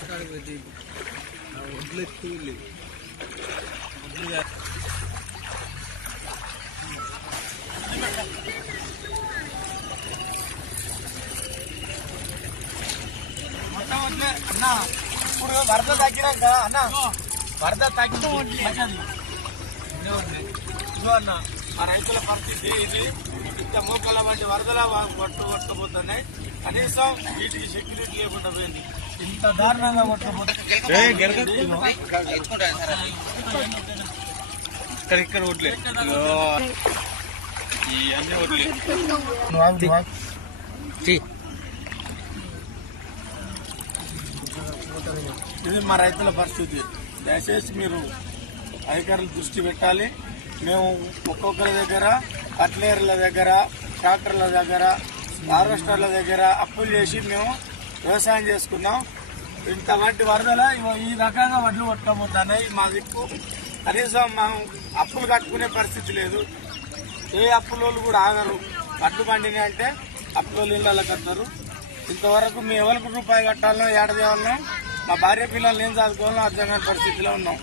కాడికి పెట్టి ఒడ్లు ఎత్తు ఒడ్లు మొత్తం వడ్లే అన్న ఇప్పుడు వరద తగ్గినాక అన్న వరద తగ్గిన మంచిది ఇదిగో అన్న ఆ రైతుల పరిస్థితి ఇది ఇంత మోకాల వంటి వరదల కొట్టు కొట్టబోతున్నాయి కనీసం వీటికి సెక్యూరిటీ లేకుండా పోయింది ఇంత దారుణంగా కొట్టబోతున్నాయి ఇక్కడ ఇక్కడ ఒడ్లే ఇది మా రైతుల పరిస్థితి. దయచేసి మీరు అధికారులు దృష్టి పెట్టాలి. మేము ఒక్కొక్కరి దగ్గర కట్లేర్ల దగ్గర ట్రాక్టర్ల దగ్గర హార్వెస్టర్ల దగ్గర అప్పులు చేసి మేము వ్యవసాయం చేసుకున్నాం. ఇంత వంటి వరదల ఇగో ఈ రకంగా వడ్లు కొట్టుకోబోతున్నాయి మా దిక్కు. కనీసం మనం అప్పులు కట్టుకునే పరిస్థితి లేదు. ఏ అప్పులోళ్ళు కూడా ఆగరు. వడ్లు పండినాయి అంటే అప్పులోళ్ళు ఇళ్ళ కట్టరు ఇంతవరకు మేము ఎవరికి రూపాయి కట్టాలనో ఏడ మా భార్య పిల్లల్ని ఏం చదువుకోవాలో అర్థం కాని పరిస్థితిలో ఉన్నాం.